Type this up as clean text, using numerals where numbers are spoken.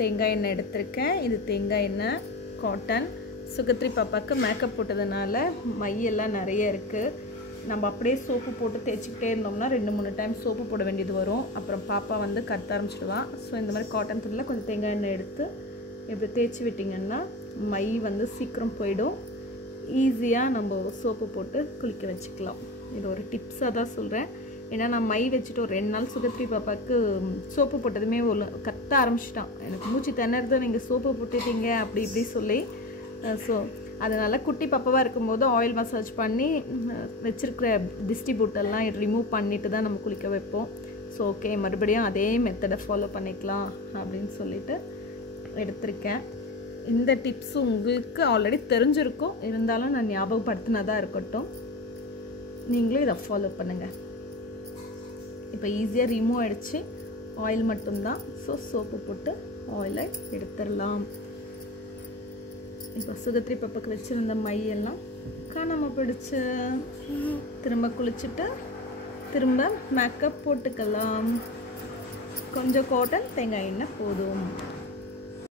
தேங்காய் எண்ணெய் எடுத்திருக்கேன். இது தேங்காய் எண்ணெய் காட்டன். சுகத்ரி பாப்பாவுக்கு மேக்கப் போட்டதுனால மையெல்லாம் நிறைய இருக்குது. நம்ம அப்படியே சோப்பு போட்டு தேய்ச்சிக்கிட்டே இருந்தோம்னா 2-3 டைம் சோப்பு போட வேண்டியது வரும். அப்புறம் பாப்பா வந்து கத்த ஆரம்பிச்சிடுவான். ஸோ இந்த மாதிரி காட்டன் துணியில் கொஞ்சம் தேங்காய் எண்ணெய் எடுத்து இப்படி தேய்ச்சி விட்டிங்கன்னா மை வந்து சீக்கிரம் போயிடும். ஈஸியாக நம்ம சோப்பு போட்டு குளிக்க வச்சுக்கலாம். இது ஒரு டிப்ஸாக தான் சொல்கிறேன். ஏன்னா நான் மை வச்சுட்டு ஒரு 2 நாள் சுகத்ரி பாப்பாவுக்கு சோப்பு போட்டதுமே கத்த ஆரம்பிச்சிட்டான். எனக்கு மூச்சு திணறது, நீங்கள் சோப்பு போட்டுட்டீங்க அப்படி இப்படி சொல்லி. ஸோ அதனால் குட்டி பாப்பாவாக இருக்கும்போது ஆயில் மசாஜ் பண்ணி வச்சுருக்கிற டிஸ்ட்ரிபியூட்டர்லாம் ரிமூவ் பண்ணிவிட்டு தான் நம்ம குளிக்க வைப்போம். ஸோ ஓகே, மறுபடியும் அதே மெத்தடை ஃபாலோ பண்ணிக்கலாம் அப்படின்னு சொல்லிட்டு எடுத்திருக்கேன். இந்த டிப்ஸு உங்களுக்கு ஆல்ரெடி தெரிஞ்சிருக்கும், இருந்தாலும் நான் ஞாபகப்படுத்தினதாக இருக்கட்டும். நீங்களும் இதை ஃபாலோ பண்ணுங்கள். இப்போ ஈஸியாக ரிமூவ் ஆகிடுச்சு. ஆயில் மட்டும்தான். ஸோ சோப்பு போட்டு ஆயிலை எடுத்துடலாம். இப்போ சுகத்ரி பாப்பாவுக்கு வச்சுருந்த மையெல்லாம் காணாமல் போயிடுச்சு. திரும்ப குளிச்சுட்டு திரும்ப மேக்கப் போட்டுக்கலாம். கொஞ்சம் காட்டன் தேங்காய் எண்ணெய் போதும்.